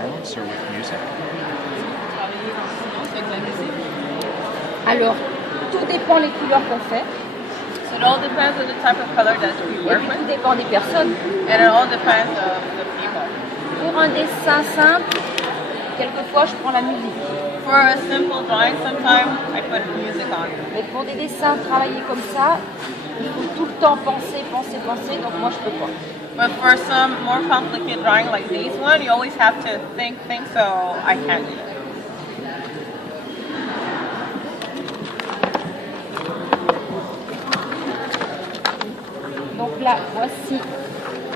silence or with music? Alors, tout dépend des couleurs qu'on fait. So it all depends on the type of color that we Et work puis tout with, dépend des personnes. and it all depends on the people. Pour un dessin simple, quelquefois je prends la musique. For a simple drawing, sometimes I put music on. Mais pour des dessins travaillés comme ça, il faut tout le temps penser, donc moi je peux pas. But for some more complicated drawing like these one, you always have to think, so I can't do it. Donc là, voici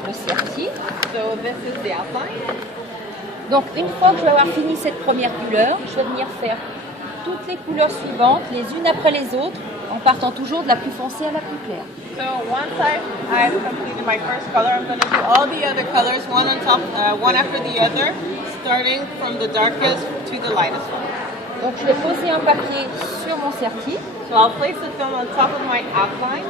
le certi. So this is the outline. Donc une fois que je vais avoir fini cette première couleur, je vais venir faire toutes les couleurs suivantes, les unes après les autres, en partant toujours de la plus foncée à la plus claire. So once I've completed my first color, I'm going to do all the other colors one on top, one after the other, starting from the darkest to the lightest one. Donc je vais poser un papier sur mon certi. So I'll place the film on top of my outline.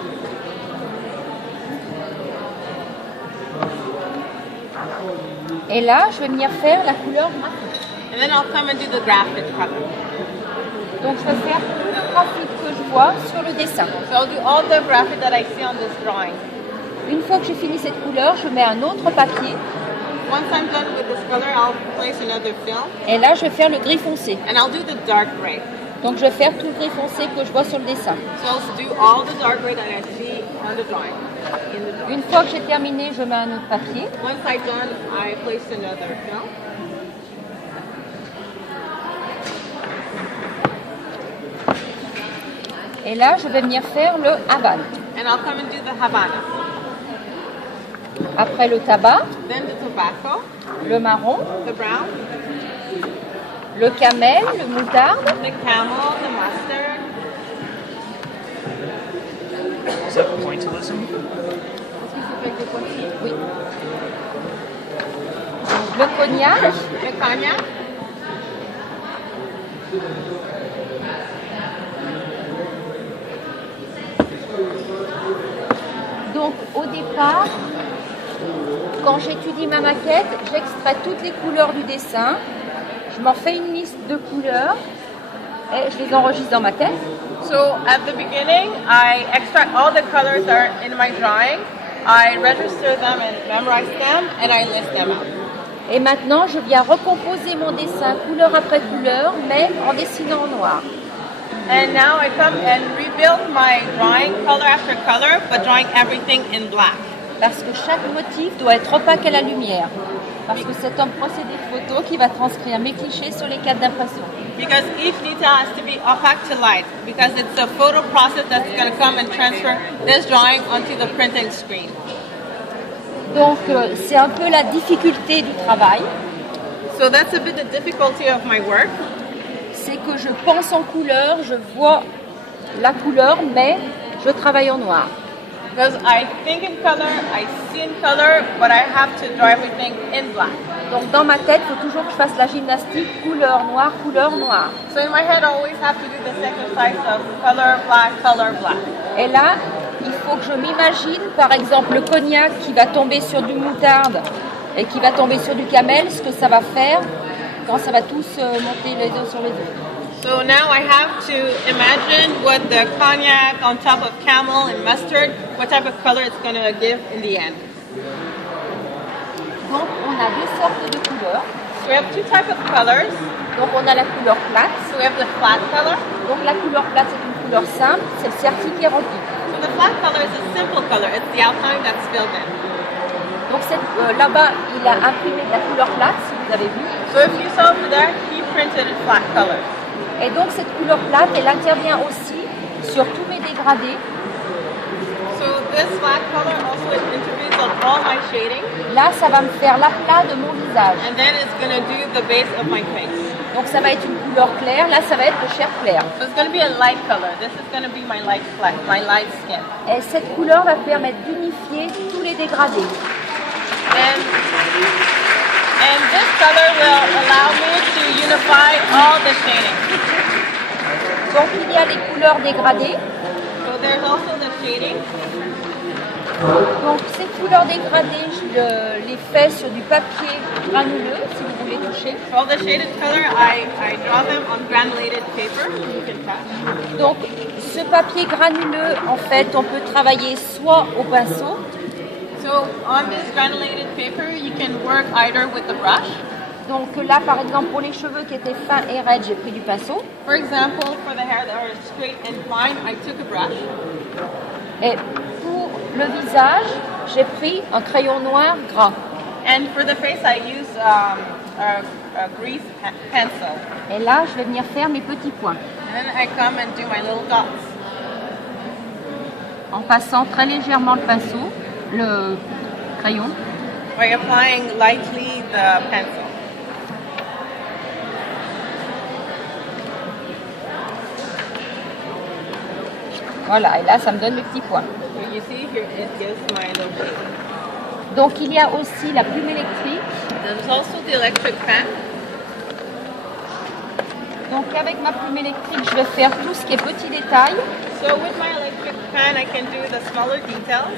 Et là, je vais venir faire la couleur marron. And then I'll come and do the graphic color. Donc je vais faire tout le graphique que je vois sur le dessin. So I'll do all the graphic that I see on this drawing. Une fois que j'ai fini cette couleur, je mets un autre papier. Once I'm done with this color, I'll place another film. Et là, je vais faire le gris foncé. And I'll do the dark gray. Donc je vais faire tout le gris foncé que je vois sur le dessin. So I'll do all the dark gray that I see on the drawing. In the drawing. Une fois que j'ai terminé, je mets un autre papier. Once I've done, I place another film. Et là, je vais venir faire le Havane. And I'll come and do the Havana. Après le tabac, Then the tobacco, le marron, the brown, le camel, le moutarde, the camel, the mustard, Is that pointillism? oui. Le cognac, the cognac, donc au départ, quand j'étudie ma maquette, j'extrais toutes les couleurs du dessin, je m'en fais une liste de couleurs et je les enregistre dans ma tête. So at the beginning, I extract all the colors that are in my drawing. I register them and memorize them, and I list them out. Et maintenant, je viens recomposer mon dessin couleur après couleur, mais en dessinant en noir. And now I come and rebuild my drawing color after color, but drawing everything in black. Parce que chaque motif doit être opaque à la lumière. Parce que c'est un procédé photo qui va transcrire mes clichés sur les cartes d'impression. Because each detail has to be opaque to light, because it's a photo process that's going to come and transfer this drawing onto the printing screen. Donc c'est un peu la difficulté du travail, So that's a bit the difficulty of my work. c'est que je pense en couleur, je vois la couleur, mais je travaille en noir. Because I think in color, I see in color, but I have to draw everything in black. Donc dans ma tête, il faut toujours que je fasse la gymnastique couleur noire, couleur noire. So in my head, I always have to do this exercise of color, black, color, black. Et là, il faut que je m'imagine, par exemple, le cognac qui va tomber sur du moutarde et qui va tomber sur du camel, ce que ça va faire quand ça va tous monter les uns sur les autres. So now I have to imagine what the cognac on top of camel and mustard, what type of color it's going to give in the end. Donc on a deux sortes de couleurs. So we have two types of colors. Donc on a la couleur plate. So we have the flat color. Donc la couleur plate c'est une couleur simple, c'est le certi qui est rempli. So the flat color is a simple color. It's the outline that's filled in. Donc là-bas il a imprimé de la couleur plate, si vous avez vu. So if you saw over there, he printed in flat color. Et donc cette couleur plate, elle intervient aussi sur tous mes dégradés. So this flat color also intervenes on all my shading. Là, ça va me faire l'aplat de mon visage. And then it's going to do the base of my face. Donc ça va être une couleur claire, là ça va être de chair claire. So it's going to be a light color. This is going to be my light fleck, my light skin. Et cette couleur va permettre d'unifier tous les dégradés. And this color will allow me to unify all the shading. Donc il y a les couleurs dégradées So there's also the shading. Donc ces couleurs dégradées, je les fais sur du papier granuleux, si vous voulez toucher. So all the shaded color, I draw them on granulated paper. You can touch. Donc ce papier granuleux, en fait, on peut travailler soit au pinceau, So on this granulated paper, you can work either with the brush. donc là par exemple pour les cheveux qui étaient fins et raides, j'ai pris du pinceau. For example, for the hair that are straight and fine, I took a brush. Et pour le visage, j'ai pris un crayon noir gras. And for the face, I use a grease pencil. Et là, je vais venir faire mes petits points And then I come and do my little dots. en passant très légèrement le pinceau, le crayon. By applying lightly the pencil. Voilà, et là, ça me donne mes petits points. So you see here, it gives my little shape. Donc il y a aussi la plume électrique. There's also the electric pen. Donc avec ma plume électrique, je vais faire tout ce qui est petits détails. So with my electric pen, I can do the smaller details.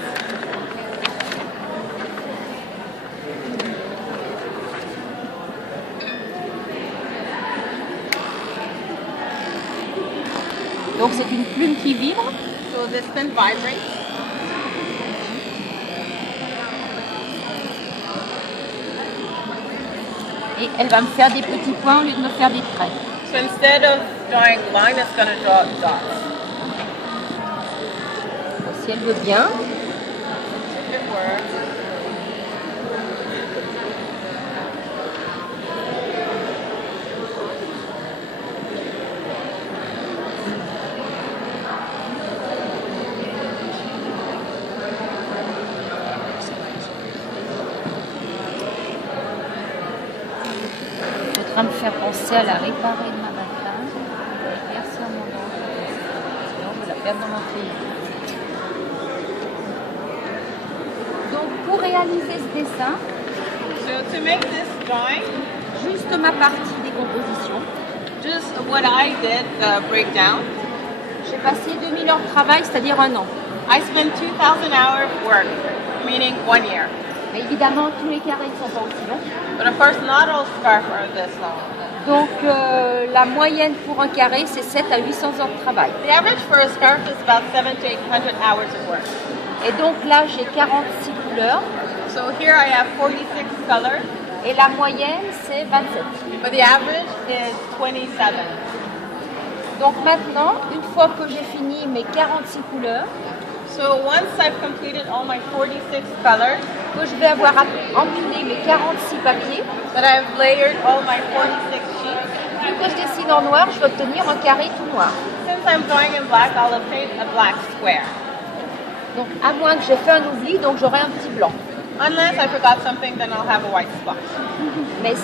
Donc c'est une plume qui vibre. So this pen vibrates. Et elle va me faire des petits points au lieu de me faire des traits. So instead of drawing line, it's going to draw dots. Donc, si elle veut bien. If it works. Je suis en train de me faire penser à la réparer demain matin. Merci à mon oncle. Sinon, je vais la perdre dans mon pays. Donc, pour réaliser ce dessin, So to make this drawing, juste ma partie décomposition, just what I did, the breakdown, j'ai passé 2000 heures de travail, c'est-à-dire un an. I spent 2,000 hours of work, meaning 1 year. Mais évidemment, tous les carrés ne sont pas aussi longs. But of course, not all scarves are this long. Donc, la moyenne pour un carré, c'est 7 à 800 heures de travail. The average for a scarf is about 700 to 800 hours of work. Et donc là, j'ai 46 couleurs. So here I have 46 colors, Et la moyenne, c'est 27. but the average is 27. Donc maintenant, une fois que j'ai fini mes 46 couleurs, So once I've completed all my 46 colors, que je vais avoir empilé mes 46 papiers, that I've layered all my 46 sheets, vu que je dessine en noir, je vais obtenir un carré tout noir. since I'm drawing in black, I'll obtain a black square. Donc à moins que j'ai fait un oubli, donc j'aurai un petit blanc. Unless I forgot something, then I'll have a white spot. Mais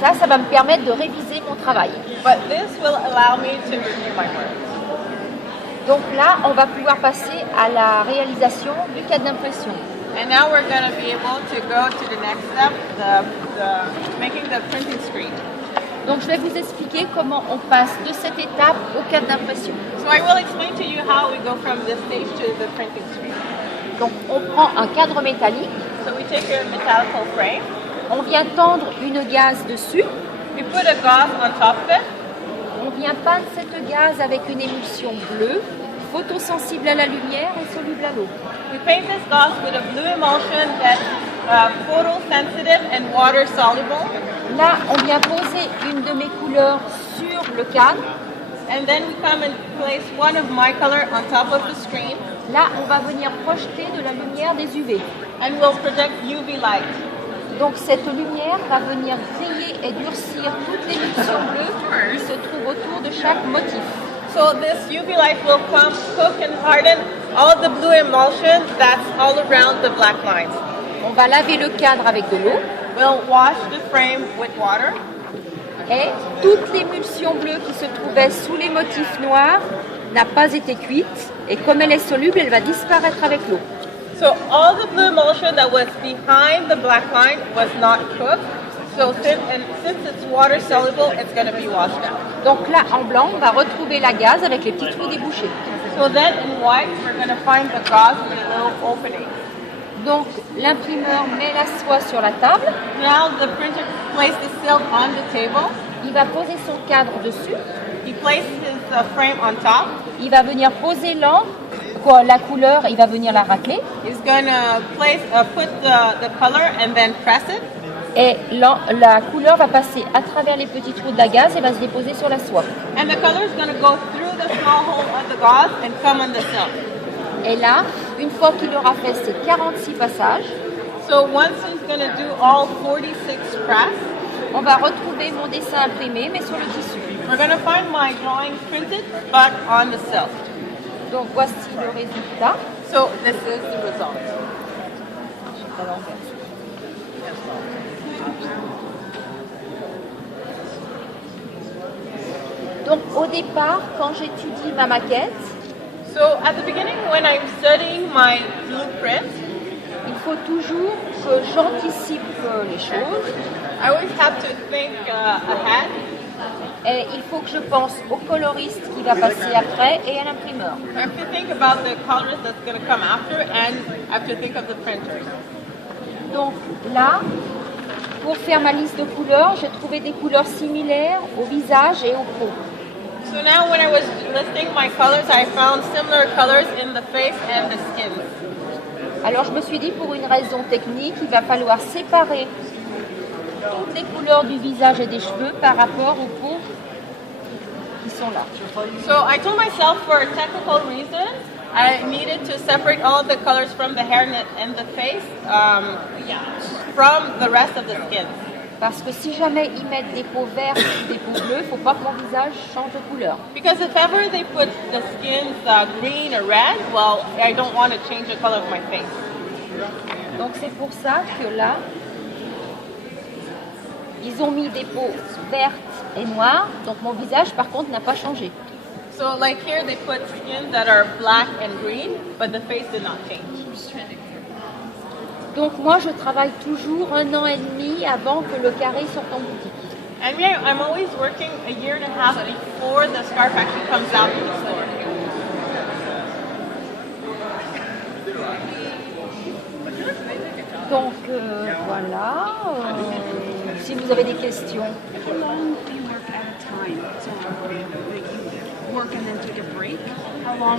ça va me permettre de réviser mon travail. But this will allow me to review my work. Donc là, on va pouvoir passer à la réalisation du cadre d'impression. And now we're going to be able to go to the next step, the making the printing screen. Donc je vais vous expliquer comment on passe de cette étape au cadre d'impression. So I will explain to you how we go from this stage to the printing screen. Donc on prend un cadre métallique, So we take a mechanical frame, on vient tendre une gaze dessus, we put a gauze on top of it, on vient peindre cette gaze avec une émulsion bleue, photosensible à la lumière et soluble à l'eau. we paint this gauze with a blue emulsion that's photosensitive and water soluble. Là, on vient poser une de mes couleurs sur le cadre. And then we come and place one of my color on top of the screen, Là, on va venir projeter de la lumière des UV. and we'll project UV light. Donc cette lumière va venir griller et durcir toutes les émulsions bleues qui se trouvent autour de chaque motif. So this UV light will come, cook and harden all the blue emulsion that's all around the black lines. On va laver le cadre avec de l'eau We'll wash the frame with water, et toute l'émulsion bleue qui se trouvait sous les motifs noirs n'a pas été cuite et comme elle est soluble, elle va disparaître avec l'eau. so all the blue emulsion that was behind the black line was not cooked. So since it's water soluble, it's going to be washed out. Donc là, en blanc, on va retrouver la gaze avec les petits trous débouchés. So then in white, we're going to find the gauze with a little opening. Donc l'imprimeur met la soie sur la table, Now the printer places the silk on the table. il va poser son cadre dessus, He places his frame on top. il va venir poser l'encre, la couleur, il va venir la racler, He's gonna put the color and then press it. et la couleur va passer à travers les petits trous de la gaze et va se déposer sur la soie. And the color is gonna go through the small hole of the gauze and come on the silk. Et là, une fois qu'il aura fait ces 46 passages, So once he's gonna do all 46 press, on va retrouver mon dessin imprimé mais sur le tissu. we're gonna find my drawing printed but on the silk. Donc voici le résultat. So this is the result. À l'envers. Donc au départ, quand j'étudie ma maquette, So at the beginning when I'm studying my blueprint, il faut toujours que j'anticipe les choses I always have to think ahead. et il faut que je pense au coloriste qui va passer après et à l'imprimeur. I have to think about the colors that's going to come after, and I have to think of the printers. Donc là, pour faire ma liste de couleurs, j'ai trouvé des couleurs similaires au visage et au peau. So now when I was listing my colors, I found similar colors in the face and the skin. Alors je me suis dit, pour une raison technique, il va falloir séparer toutes les couleurs du visage et des cheveux par rapport aux peaux qui sont là. So I told myself for a technical reason, I needed to separate all of the colors from the hair and the face from the rest of the skin. Parce que si jamais ils mettent des peaux vertes ou des peaux bleues, il ne faut pas que mon visage change de couleur. Because if ever they put the skins green or red, well, I don't want to change the color of my face. Donc c'est pour ça que là, ils ont mis des peaux vertes et noires. Donc mon visage par contre n'a pas changé. So like here they put skins that are black and green, but the face did not change. Donc moi je travaille toujours 1 an et demi avant que le carré sorte en boutique. And yeah, I'm always working a year and a half before the scarf actually comes out in the store. Donc voilà. Si vous avez des questions. How long do you work at a time? So that you work and then take a break? How long?